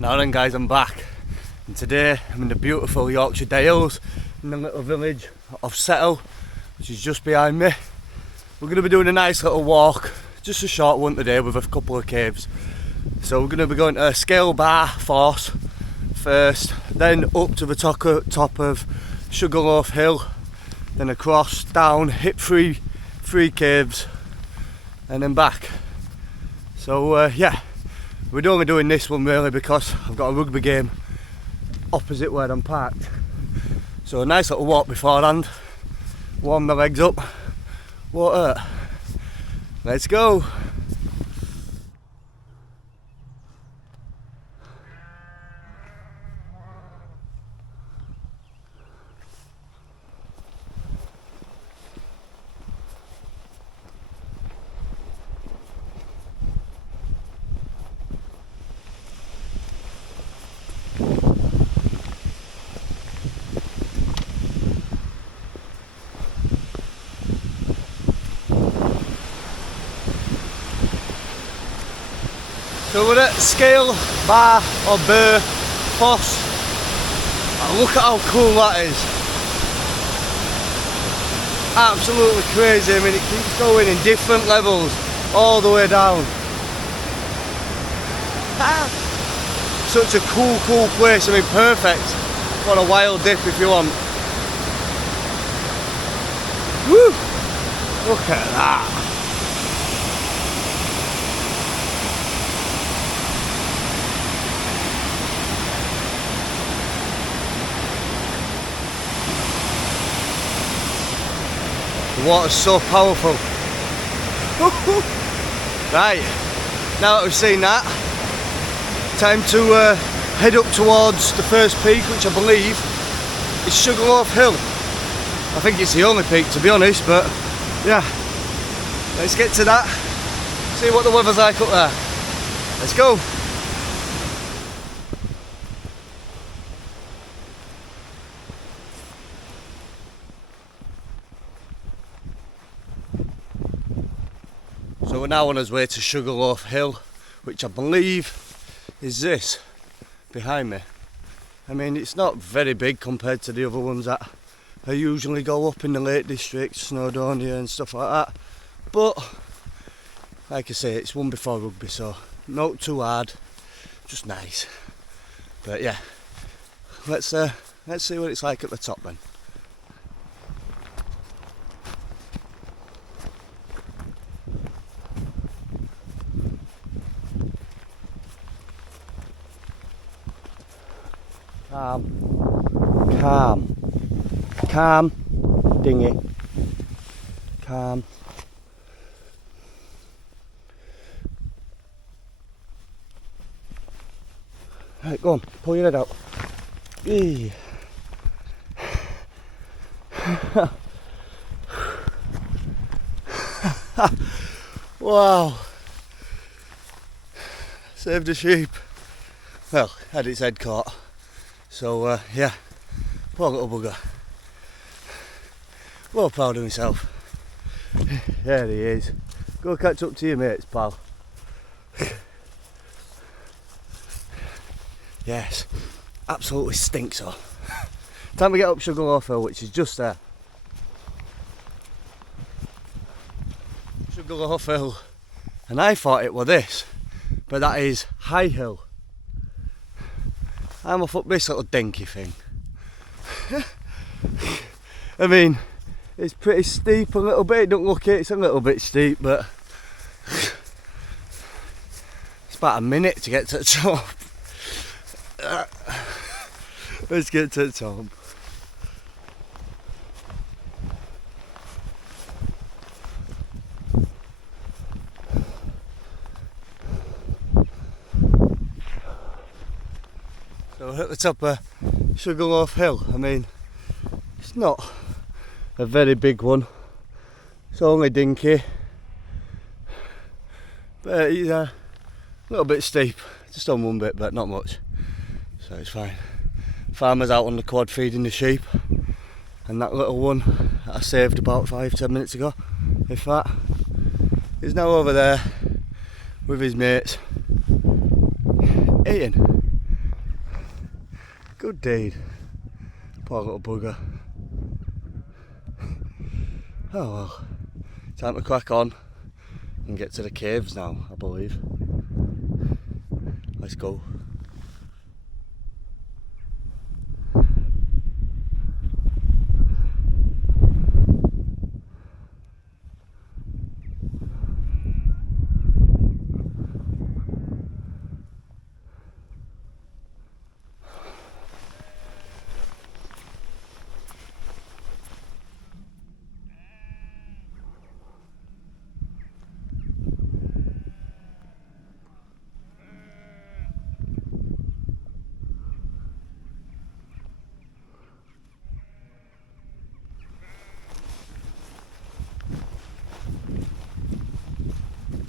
Now then guys, I'm back, and today I'm in the beautiful Yorkshire Dales in the little village of Settle, which is just behind me. We're going to be doing a nice little walk, just a short one today with a couple of caves. So we're going to be going to Scale Bar Force first, then up to the top of Sugarloaf Hill, then across, down, hit three caves, and then back. So yeah. We're only doing this one really because I've got a rugby game opposite where I'm parked. So a nice little walk beforehand, warm my legs up, won't hurt. Let's go! So we're at Scale Bar or Burr Foss. Look at how cool that is. Absolutely crazy. I mean, it keeps going in different levels all the way down. Such a cool place. I mean, perfect for a wild dip if you want. Woo! Look at that. The water's so powerful. Right, now that we've seen that, time to head up towards the first peak, which I believe is Sugarloaf Hill. I think it's the only peak to be honest, but yeah, let's get to that, see what the weather's like up there. Let's go. So we're now on our way to Sugarloaf Hill, which I believe is this behind me. I mean, it's not very big compared to the other ones that I usually go up in the Lake District, Snowdonia and stuff like that. But like I say, it's one before rugby, so not too hard, just nice. But yeah, let's see what it's like at the top then. Calm, dinghy, calm. Right, go on, pull your head out. Eee. Wow, saved a sheep. Well, had its head caught. So yeah, poor little bugger. Well proud of himself. There he is. Go catch up to your mates, pal. Yes, absolutely stinks off. Time to get up Sugarloaf Hill, which is just there. Sugarloaf Hill. And I thought it were this, but that is High Hill. I'm off up this little dinky thing. I mean, it's pretty steep a little bit, don't look it, it's a little bit steep, but it's about a minute to get to the top. Let's get to the top. So we're at the top of Sugarloaf Hill. I mean, it's not a very big one, it's only dinky, but it's a little bit steep, just on one bit, but not much, so it's fine. Farmer's out on the quad feeding the sheep, and that little one that I saved about 5-10 minutes ago, if that, is now over there with his mates eating. Good deed. Poor little bugger. Oh well. Time to crack on and get to the caves now, I believe. Let's go.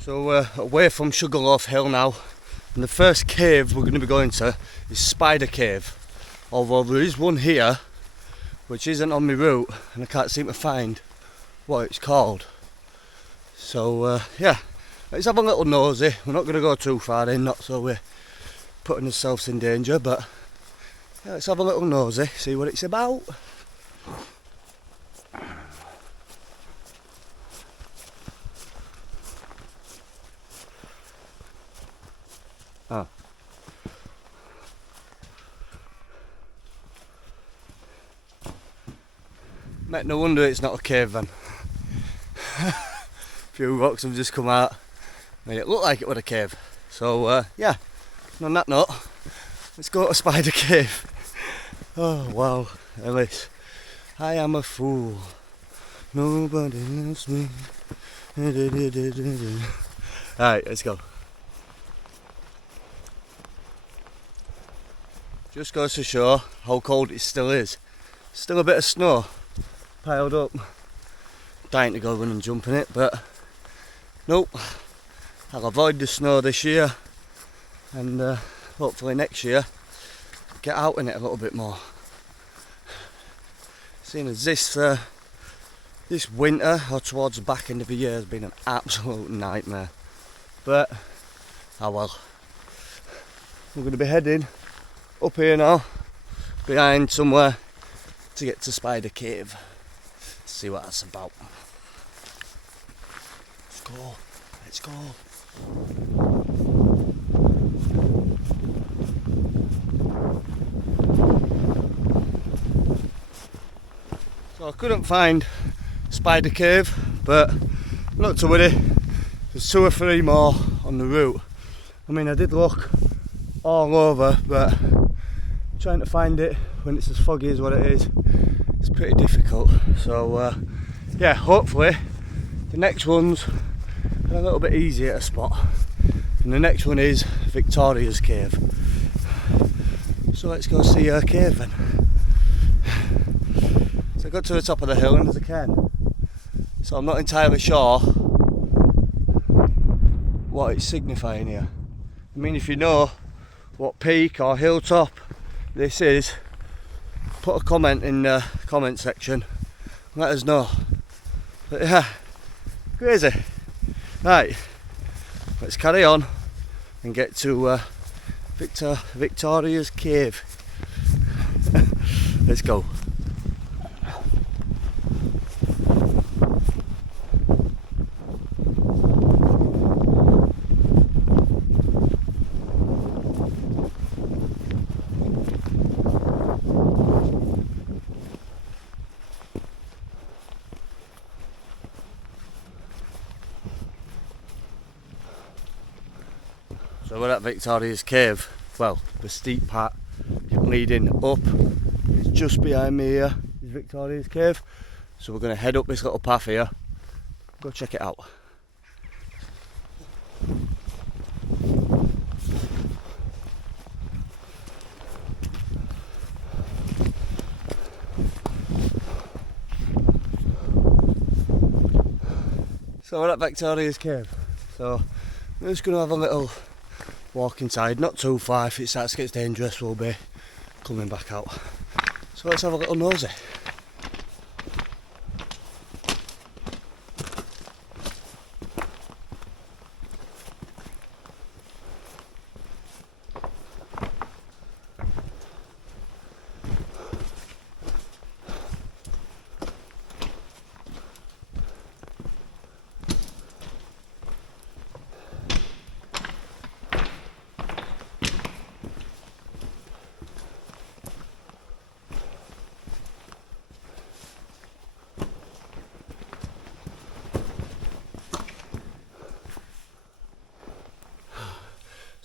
So away from Sugarloaf Hill now, and the first cave we're going to be going to is Spider Cave. Although there is one here which isn't on my route and I can't seem to find what it's called. So yeah, let's have a little nosy. We're not going to go too far in, not so we're putting ourselves in danger, but yeah, let's have a little nosy, see what it's about. Oh. Mate, no wonder it's not a cave then. A few rocks have just come out, made it look like it was a cave. So yeah, on that note, let's go to Spider Cave. Oh wow, Ellis, I am a fool. Nobody loves me. Alright, let's go. Just goes to show how cold it still is. Still a bit of snow piled up. Dying to go run and jump in it, but nope. I'll avoid the snow this year and hopefully next year get out in it a little bit more. Seeing as this winter or towards the back end of the year has been an absolute nightmare. But oh well. We're going to be heading up here now, behind somewhere, to get to Spider Cave. See what that's about. Let's go. Let's go. So I couldn't find Spider Cave, but not to worry. There's 2 or 3 more on the route. I mean, I did look all over, but trying to find it when it's as foggy as what it is, it's pretty difficult. So yeah, hopefully the next one's a little bit easier to spot, and the next one is Victoria's Cave. So let's go see her cave then. So I got to the top of the hill and there's a cairn, so I'm not entirely sure what it's signifying here. I mean, if you know what peak or hilltop this is, put a comment in the comment section, let us know. But yeah, crazy. Right, let's carry on and get to Victoria's Cave. Let's go. So we're at Victoria's Cave. Well, the steep part leading up is just behind me here, is Victoria's Cave. So we're going to head up this little path here, go check it out. So we're at Victoria's Cave. So we're just going to have a little walk inside, not too far. If it starts to get dangerous, we'll be coming back out. So let's have a little nosy.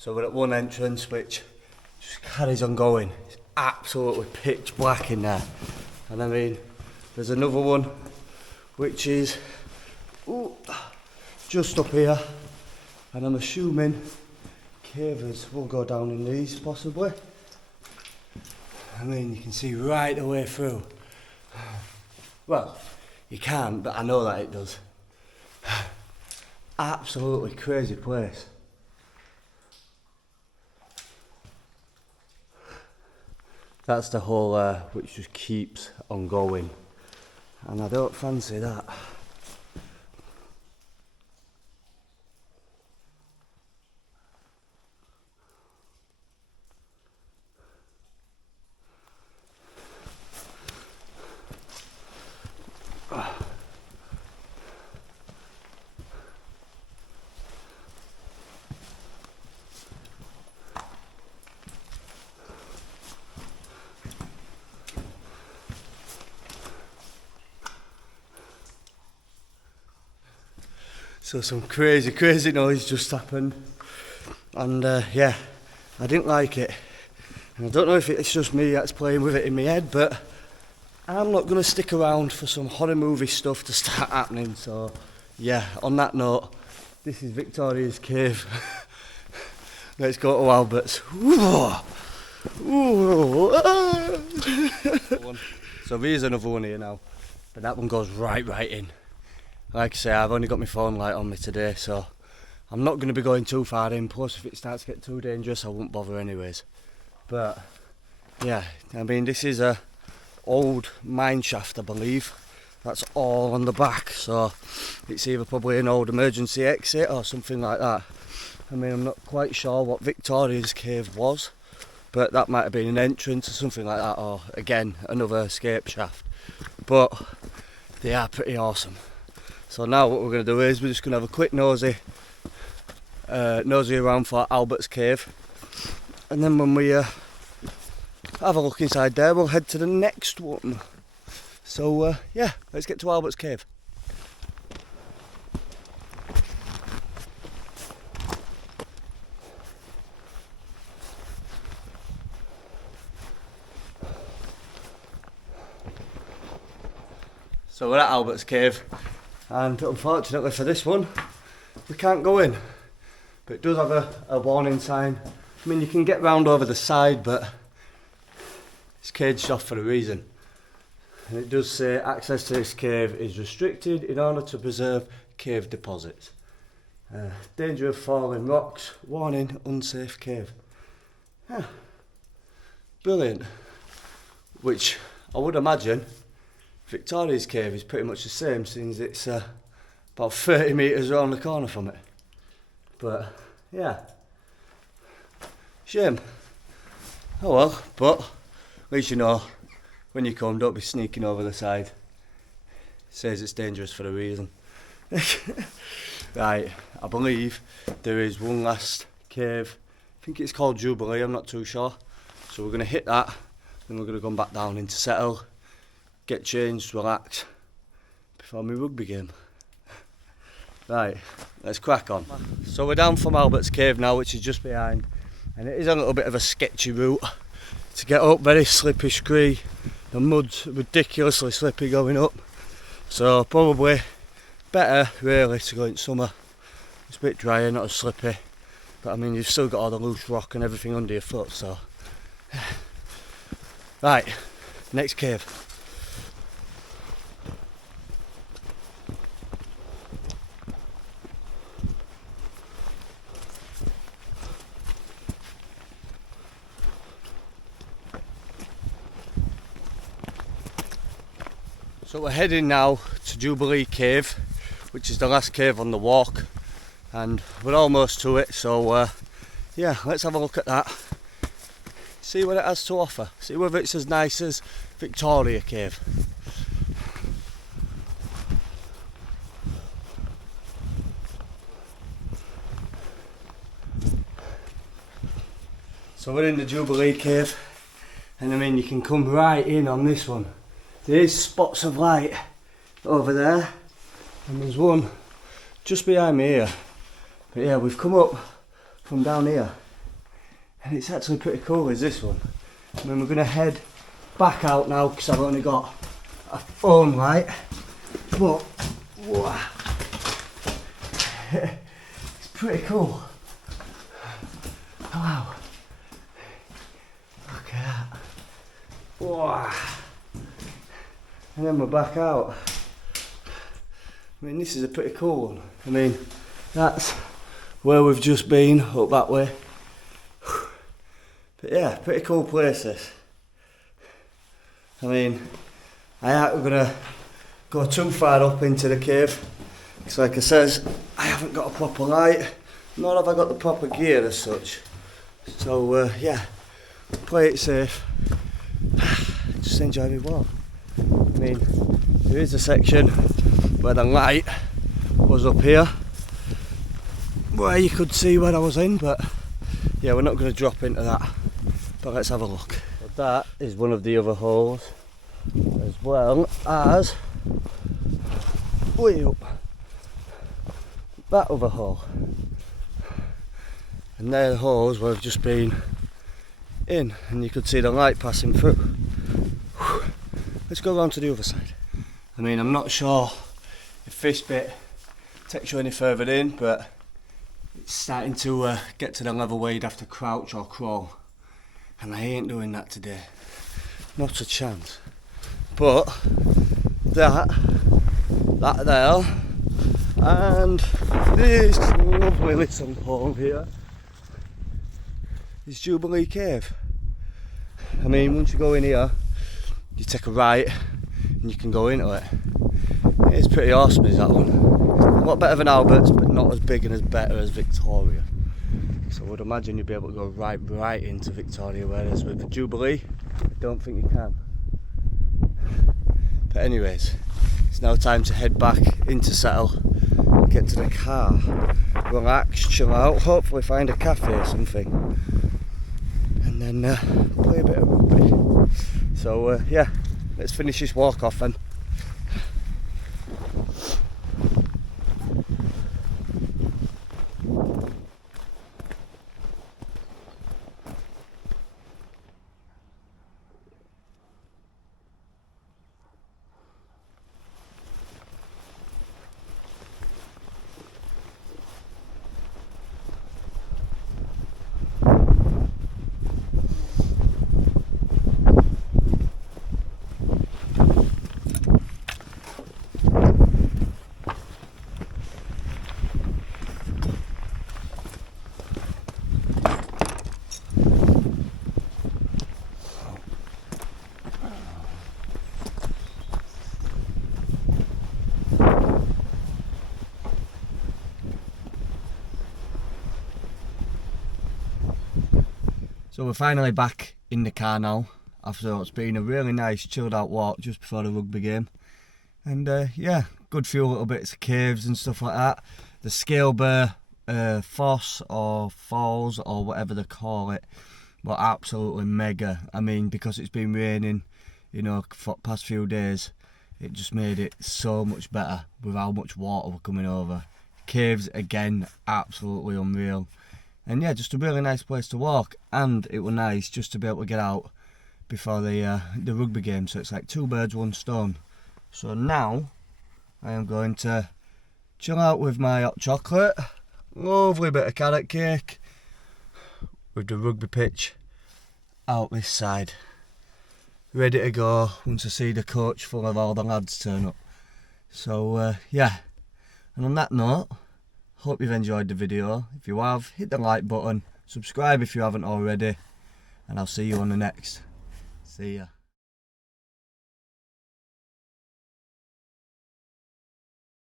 So we're at one entrance which just carries on going. It's absolutely pitch black in there. And I mean, there's another one which is just up here. And I'm assuming cavers will go down in these possibly. I mean, you can see right the way through. Well, you can, but I know that it does. Absolutely crazy place. That's the hole which just keeps on going. And I don't fancy that. So some crazy noise just happened, and yeah, I didn't like it. And I don't know if it's just me that's playing with it in my head, but I'm not going to stick around for some horror movie stuff to start happening. So yeah, on that note, this is Victoria's Cave. Let's go to Albert's. So here's another one here now, but that one goes right in. Like I say, I've only got my phone light on me today, so I'm not going to be going too far in. Plus, if it starts to get too dangerous, I won't bother anyways. But yeah, I mean, this is a old mine shaft, I believe. That's all on the back, so it's either probably an old emergency exit or something like that. I mean, I'm not quite sure what Victoria's Cave was, but that might have been an entrance or something like that, or again, another escape shaft. But they are pretty awesome. So now what we're going to do is we're just going to have a quick nosy around for Albert's Cave, and then when we have a look inside there, we'll head to the next one. So yeah, let's get to Albert's Cave. So we're at Albert's Cave. And unfortunately for this one, we can't go in. But it does have a warning sign. I mean, you can get round over the side, but it's caged off for a reason. And it does say access to this cave is restricted in order to preserve cave deposits. Danger of falling rocks, warning, unsafe cave. Yeah. Brilliant. Which I would imagine Victoria's Cave is pretty much the same, since it's about 30 metres around the corner from it. But yeah, shame. Oh well, but at least you know, when you come, don't be sneaking over the side. It says it's dangerous for a reason. Right, I believe there is one last cave. I think it's called Jubilee, I'm not too sure. So we're going to hit that, then we're going to come back down into Settle, get changed, relax, before my rugby game. Right, let's crack on. So we're down from Albert's Cave now, which is just behind, and it is a little bit of a sketchy route to get up, very slippy scree. The mud's ridiculously slippy going up, so probably better really to go in summer. It's a bit drier, not as slippy, but I mean you've still got all the loose rock and everything under your foot, so. Right, next cave. So we're heading now to Jubilee Cave, which is the last cave on the walk, and we're almost to it, so yeah, let's have a look at that, see what it has to offer, see whether it's as nice as Victoria Cave. So we're in the Jubilee Cave, and I mean you can come right in on this one. There's spots of light over there, and there's one just behind me here. But yeah, we've come up from down here, and it's actually pretty cool is this one. I mean, we're going to head back out now because I've only got a phone light, but whoa, it's pretty cool. Wow, look at that. Whoa. And then we're back out. I mean, this is a pretty cool one. I mean, that's where we've just been, up that way. But yeah, pretty cool place this. I mean, I ain't gonna go too far up into the cave, because like I says, I haven't got a proper light, nor have I got the proper gear as such. So yeah, play it safe, just enjoy my walk. I mean, there is a section where the light was up here, where you could see where I was in, but yeah, we're not going to drop into that, but let's have a look. So that is one of the other holes, as well as way up that other hole, and they're the holes where I've just been in, and you could see the light passing through. Let's go around to the other side. I mean, I'm not sure if this bit takes you any further in, but it's starting to get to the level where you'd have to crouch or crawl, and I ain't doing that today, not a chance. But that there, and this lovely little hole here is Jubilee Cave. I mean, once you go in here, you take a right and you can go into it. It's pretty awesome, is that one. A lot better than Albert's, but not as big and as better as Victoria. So I would imagine you'd be able to go right into Victoria, whereas with the Jubilee, I don't think you can. But anyways, it's now time to head back into Settle, get to the car, relax, chill out, hopefully find a cafe or something, and then play a bit of rugby. So yeah, let's finish this walk off then. So we're finally back in the car now, after what's been a really nice chilled out walk just before the rugby game. And yeah, good few little bits of caves and stuff like that. The Scalebear Foss or Falls or whatever they call it were absolutely mega. I mean, because it's been raining, you know, for the past few days, it just made it so much better with how much water were coming over. Caves again, absolutely unreal. And yeah, just a really nice place to walk, and it was nice just to be able to get out before the rugby game, so it's like two birds, one stone. So now I am going to chill out with my hot chocolate, lovely bit of carrot cake, with the rugby pitch out this side, ready to go once I see the coach full of all the lads turn up. So yeah, and on that note, hope you've enjoyed the video. If you have, hit the like button, subscribe if you haven't already, and I'll see you on the next. See ya.